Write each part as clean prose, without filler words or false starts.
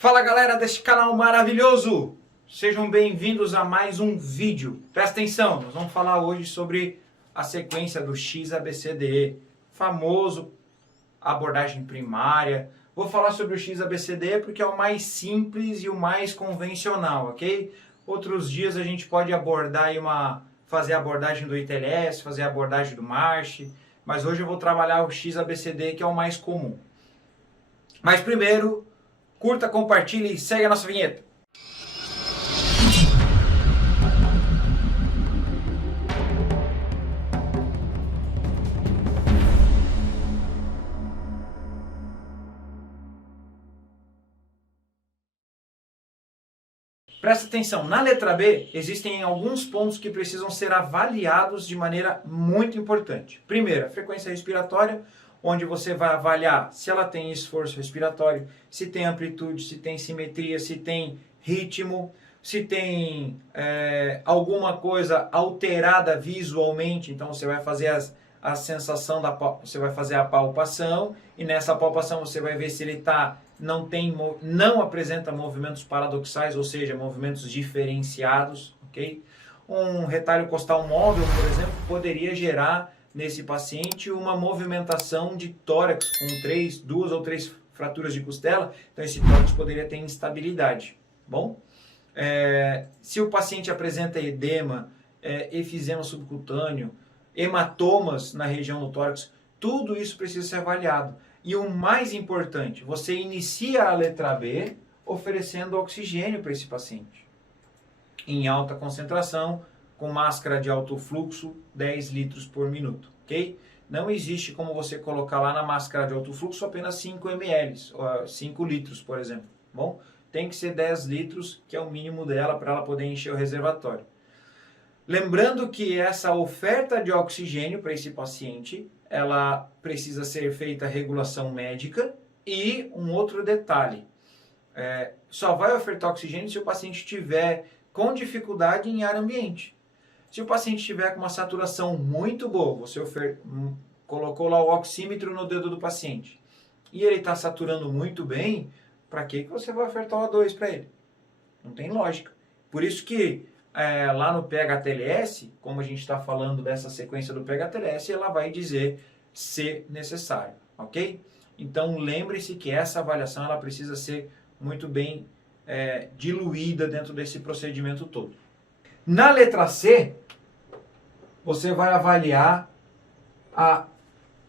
Fala galera deste canal maravilhoso! Sejam bem-vindos a mais um vídeo. Presta atenção, nós vamos falar hoje sobre a sequência do XABCDE, famoso abordagem primária. Vou falar sobre o XABCDE porque é o mais simples e o mais convencional, ok? Outros dias a gente pode abordar fazer a abordagem do ITLS, fazer a abordagem do March, mas hoje eu vou trabalhar o XABCDE, que é o mais comum. Mas primeiro, curta, compartilhe e segue a nossa vinheta. Presta atenção, na letra B existem alguns pontos que precisam ser avaliados de maneira muito importante. Primeiro, a frequência respiratória, onde você vai avaliar se ela tem esforço respiratório, se tem amplitude, se tem simetria, se tem ritmo, se tem alguma coisa alterada visualmente. Então você vai fazer a sensação você vai fazer a palpação, e nessa palpação você vai ver se ele não apresenta movimentos paradoxais, ou seja, movimentos diferenciados, ok? Um retalho costal móvel, por exemplo, poderia gerar nesse paciente uma movimentação de tórax com duas ou três fraturas de costela. Então esse tórax poderia ter instabilidade. Bom, se o paciente apresenta edema, efizema subcutâneo, hematomas na região do tórax, tudo isso precisa ser avaliado. E o mais importante, você inicia a letra B oferecendo oxigênio para esse paciente em alta concentração, com máscara de alto fluxo, 10 litros por minuto, ok? Não existe como você colocar lá na máscara de alto fluxo apenas 5 ml, 5 litros, por exemplo. Bom, tem que ser 10 litros, que é o mínimo dela, para ela poder encher o reservatório. Lembrando que essa oferta de oxigênio para esse paciente, ela precisa ser feita a regulação médica. E um outro detalhe, só vai ofertar oxigênio se o paciente estiver com dificuldade em ar ambiente. Se o paciente estiver com uma saturação muito boa, você colocou lá o oxímetro no dedo do paciente, e ele está saturando muito bem, para que você vai ofertar o O2 para ele? Não tem lógica. Por isso que lá no PH-TLS, como a gente está falando dessa sequência do PH-TLS, ela vai dizer se necessário, ok? Então lembre-se que essa avaliação ela precisa ser muito bem diluída dentro desse procedimento todo. Na letra C, você vai avaliar a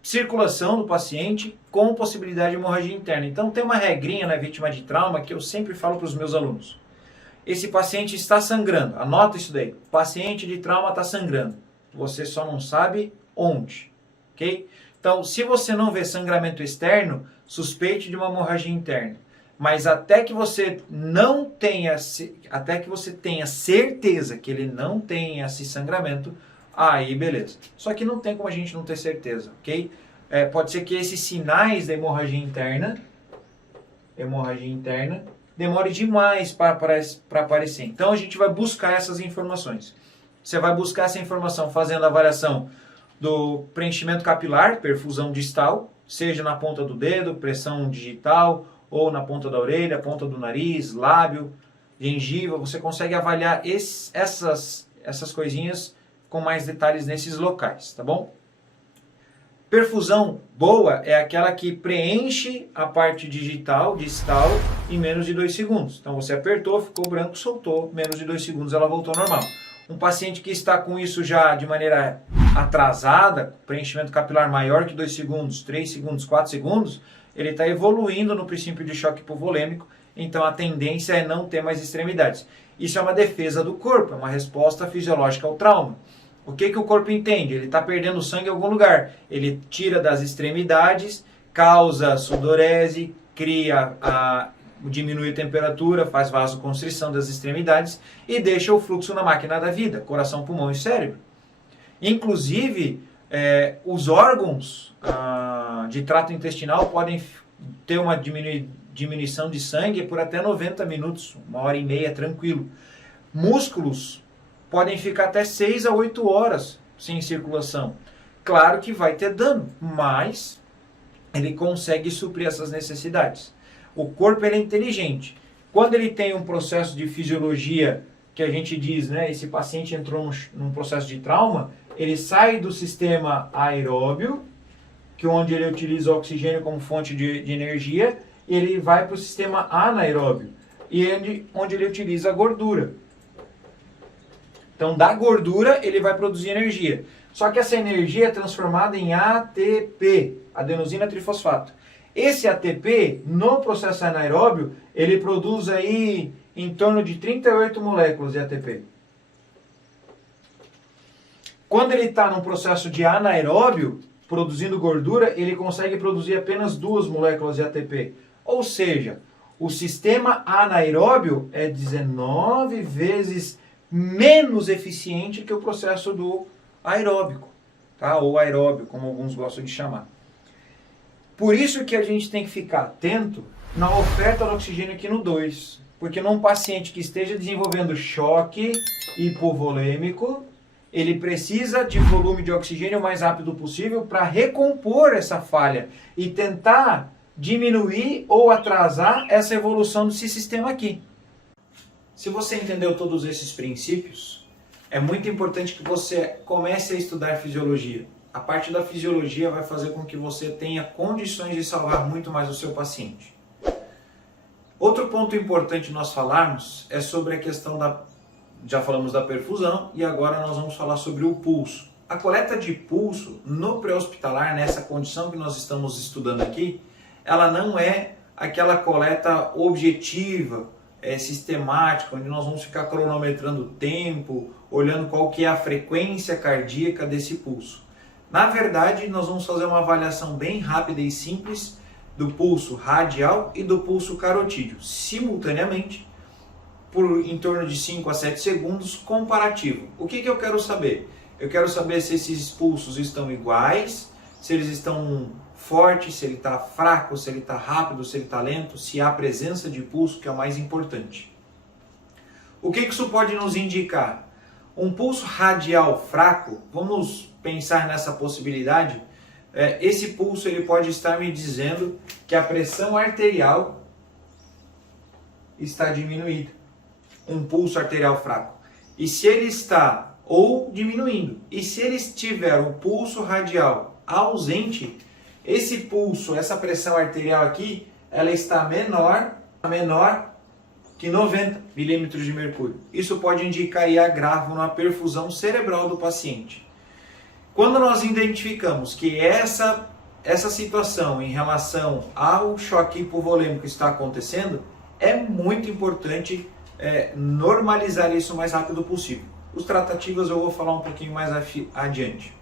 circulação do paciente com possibilidade de hemorragia interna. Então tem uma regrinha na vítima de trauma que eu sempre falo para os meus alunos. Esse paciente está sangrando, anota isso daí. O paciente de trauma está sangrando. Você só não sabe onde, ok? Então, se você não vê sangramento externo, suspeite de uma hemorragia interna. Mas até que você tenha certeza que ele não tem esse sangramento, aí beleza. Só que não tem como a gente não ter certeza, ok? Pode ser que esses sinais da hemorragia interna demore demais para aparecer. Então a gente vai buscar essas informações. Você vai buscar essa informação fazendo a avaliação do preenchimento capilar, perfusão distal, seja na ponta do dedo, pressão digital, ou na ponta da orelha, ponta do nariz, lábio, gengiva. Você consegue avaliar essas coisinhas com mais detalhes nesses locais, tá bom? Perfusão boa é aquela que preenche a parte digital, distal, em menos de 2 segundos. Então você apertou, ficou branco, soltou, menos de 2 segundos ela voltou ao normal. Um paciente que está com isso já de maneira atrasada, preenchimento capilar maior que 2 segundos, 3 segundos, 4 segundos, ele está evoluindo no princípio de choque hipovolêmico, então a tendência é não ter mais extremidades. Isso é uma defesa do corpo, é uma resposta fisiológica ao trauma. O que o corpo entende? Ele está perdendo sangue em algum lugar. Ele tira das extremidades, causa sudorese, diminui a temperatura, faz vasoconstrição das extremidades e deixa o fluxo na máquina da vida, coração, pulmão e cérebro. Inclusive, os órgãos de trato intestinal podem ter uma diminuição de sangue por até 90 minutos, 1h30 tranquilo. Músculos podem ficar até 6 a 8 horas sem circulação. Claro que vai ter dano, mas ele consegue suprir essas necessidades. O corpo ele é inteligente. Quando ele tem um processo de fisiologia que a gente diz, né, esse paciente entrou num processo de trauma, ele sai do sistema aeróbio, que é onde ele utiliza o oxigênio como fonte de energia, e ele vai para o sistema anaeróbio, onde ele utiliza a gordura. Então, da gordura, ele vai produzir energia. Só que essa energia é transformada em ATP, adenosina trifosfato. Esse ATP, no processo anaeróbio, ele produz aí em torno de 38 moléculas de ATP. Quando ele está num processo de anaeróbio, produzindo gordura, ele consegue produzir apenas 2 moléculas de ATP. Ou seja, o sistema anaeróbio é 19 vezes menos eficiente que o processo do aeróbico, tá? Ou aeróbio, como alguns gostam de chamar. Por isso que a gente tem que ficar atento na oferta do oxigênio aqui no 2. Porque num paciente que esteja desenvolvendo choque hipovolêmico, ele precisa de volume de oxigênio o mais rápido possível para recompor essa falha e tentar diminuir ou atrasar essa evolução desse sistema aqui. Se você entendeu todos esses princípios, é muito importante que você comece a estudar fisiologia. A parte da fisiologia vai fazer com que você tenha condições de salvar muito mais o seu paciente. Outro ponto importante nós falarmos é sobre a questão já falamos da perfusão e agora nós vamos falar sobre o pulso. A coleta de pulso no pré-hospitalar, nessa condição que nós estamos estudando aqui, ela não é aquela coleta objetiva, sistemática, onde nós vamos ficar cronometrando o tempo, olhando qual que é a frequência cardíaca desse pulso. Na verdade, nós vamos fazer uma avaliação bem rápida e simples do pulso radial e do pulso carotídeo, simultaneamente, por em torno de 5 a 7 segundos, comparativo. O que eu quero saber? Eu quero saber se esses pulsos estão iguais, se eles estão fortes, se ele está fraco, se ele está rápido, se ele está lento, se há presença de pulso, que é o mais importante. O que isso pode nos indicar? Um pulso radial fraco, vamos pensar nessa possibilidade, esse pulso ele pode estar me dizendo que a pressão arterial está diminuída. Um pulso arterial fraco. E se ele está ou diminuindo, e se ele tiver um pulso radial ausente, esse pulso, essa pressão arterial aqui, ela está menor que 90 milímetros de mercúrio. Isso pode indicar aí agravo na perfusão cerebral do paciente. Quando nós identificamos que essa situação em relação ao choque hipovolêmico está acontecendo, é muito importante normalizar isso o mais rápido possível. Os tratativas eu vou falar um pouquinho mais adiante.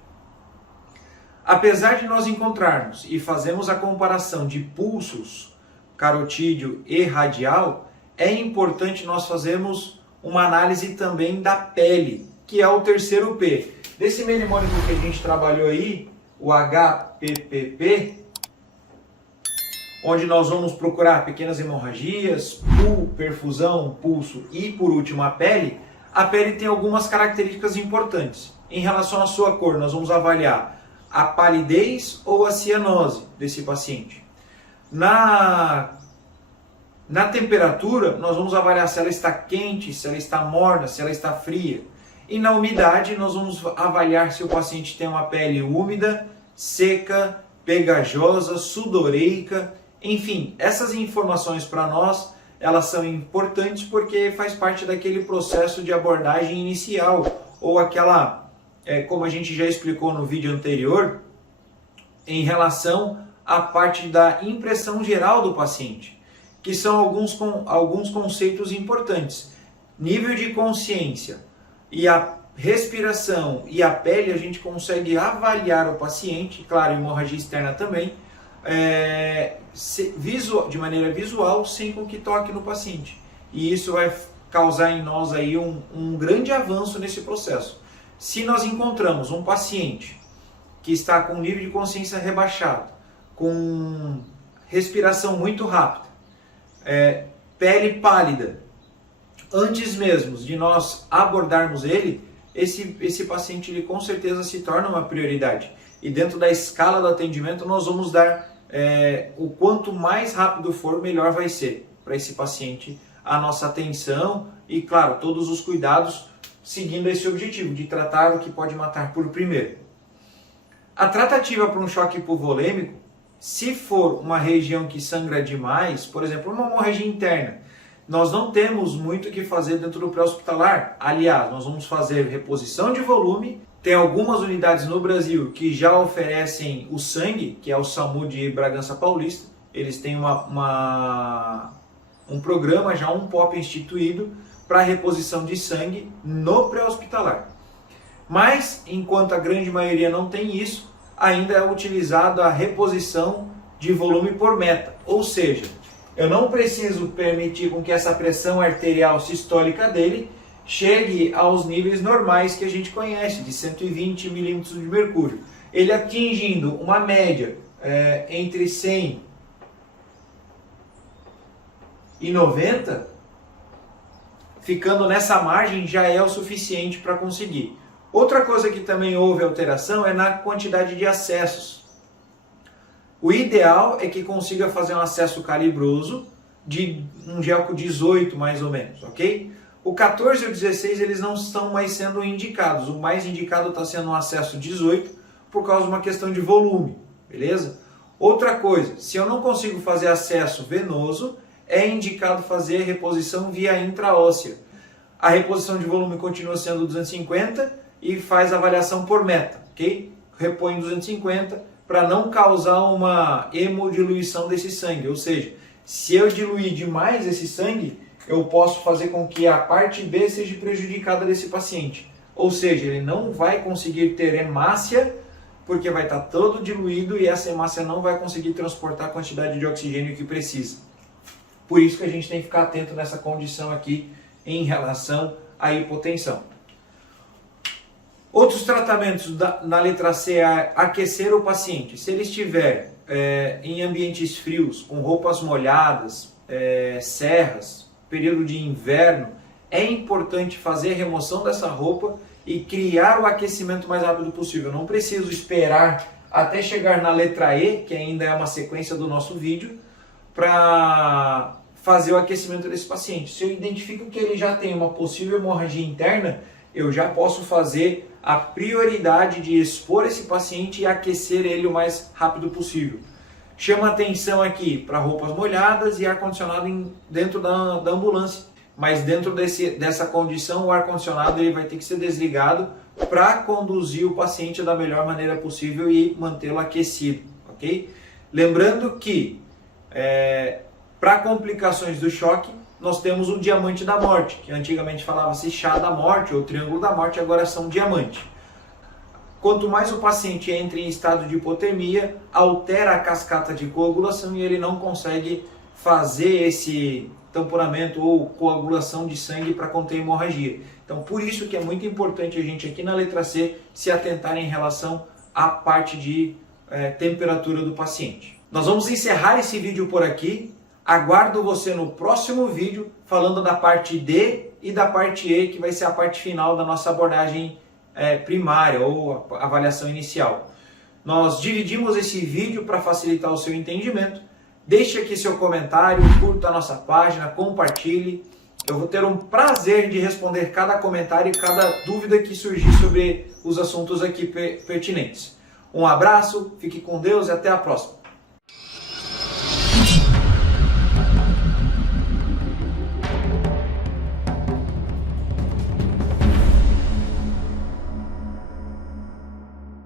Apesar de nós encontrarmos e fazermos a comparação de pulsos carotídeo e radial, é importante nós fazermos uma análise também da pele, que é o terceiro P. Desse mnemônico que a gente trabalhou aí, o HPPP, onde nós vamos procurar pequenas hemorragias, perfusão, pulso e, por último, a pele tem algumas características importantes. Em relação à sua cor, nós vamos avaliar a palidez ou a cianose desse paciente. Na temperatura, nós vamos avaliar se ela está quente, se ela está morna, se ela está fria. E na umidade, nós vamos avaliar se o paciente tem uma pele úmida, seca, pegajosa, sudoreica. Enfim, essas informações para nós, elas são importantes porque faz parte daquele processo de abordagem inicial, ou aquela, como a gente já explicou no vídeo anterior, em relação à parte da impressão geral do paciente, que são alguns conceitos importantes. Nível de consciência e a respiração e a pele, a gente consegue avaliar o paciente, claro, hemorragia externa também, de maneira visual, sem com que toque no paciente. E isso vai causar em nós aí um grande avanço nesse processo. Se nós encontramos um paciente que está com nível de consciência rebaixado, com respiração muito rápida, pele pálida, antes mesmo de nós abordarmos ele, esse paciente ele com certeza se torna uma prioridade. E dentro da escala do atendimento nós vamos dar o quanto mais rápido for, melhor vai ser para esse paciente a nossa atenção e, claro, todos os cuidados seguindo esse objetivo de tratar o que pode matar por primeiro. A tratativa para um choque hipovolêmico, se for uma região que sangra demais, por exemplo, uma hemorragia interna, nós não temos muito o que fazer dentro do pré-hospitalar. Aliás, nós vamos fazer reposição de volume. Tem algumas unidades no Brasil que já oferecem o sangue, que é o SAMU de Bragança Paulista. Eles têm um programa, já um POP instituído, para reposição de sangue no pré-hospitalar. Mas, enquanto a grande maioria não tem isso, ainda é utilizada a reposição de volume por meta. Ou seja, eu não preciso permitir com que essa pressão arterial sistólica dele chegue aos níveis normais que a gente conhece, de 120 milímetros de mercúrio. Ele atingindo uma média entre 100 e 90, ficando nessa margem já é o suficiente para conseguir. Outra coisa que também houve alteração é na quantidade de acessos. O ideal é que consiga fazer um acesso calibroso de um Gelco 18 mais ou menos, ok? O 14 e o 16 eles não estão mais sendo indicados. O mais indicado está sendo um acesso 18 por causa de uma questão de volume, beleza? Outra coisa, se eu não consigo fazer acesso venoso, é indicado fazer reposição via intraóssea. A reposição de volume continua sendo 250 e faz avaliação por meta, ok? Repõe 250 para não causar uma hemodiluição desse sangue, ou seja, se eu diluir demais esse sangue, eu posso fazer com que a parte B seja prejudicada desse paciente. Ou seja, ele não vai conseguir ter hemácia, porque vai estar todo diluído e essa hemácia não vai conseguir transportar a quantidade de oxigênio que precisa. Por isso que a gente tem que ficar atento nessa condição aqui em relação à hipotensão. Outros tratamentos na letra C é aquecer o paciente. Se ele estiver em ambientes frios, com roupas molhadas, serras, período de inverno, é importante fazer a remoção dessa roupa e criar o aquecimento mais rápido possível. Eu não preciso esperar até chegar na letra E, que ainda é uma sequência do nosso vídeo, para fazer o aquecimento desse paciente. Se eu identifico que ele já tem uma possível hemorragia interna, eu já posso fazer a prioridade de expor esse paciente e aquecer ele o mais rápido possível. Chama atenção aqui para roupas molhadas e ar-condicionado dentro da ambulância. Mas dentro dessa condição, o ar-condicionado ele vai ter que ser desligado para conduzir o paciente da melhor maneira possível e mantê-lo aquecido, ok? Lembrando que para complicações do choque, nós temos o diamante da morte, que antigamente falava-se chá da morte ou triângulo da morte, agora são diamante. Quanto mais o paciente entra em estado de hipotermia, altera a cascata de coagulação e ele não consegue fazer esse tamponamento ou coagulação de sangue para conter hemorragia. Então, por isso que é muito importante a gente aqui na letra C se atentar em relação à parte de temperatura do paciente. Nós vamos encerrar esse vídeo por aqui. Aguardo você no próximo vídeo falando da parte D e da parte E, que vai ser a parte final da nossa abordagem primária ou avaliação inicial. Nós dividimos esse vídeo para facilitar o seu entendimento. Deixe aqui seu comentário, curta a nossa página, compartilhe. Eu vou ter um prazer de responder cada comentário e cada dúvida que surgir sobre os assuntos aqui pertinentes. Um abraço, fique com Deus e até a próxima.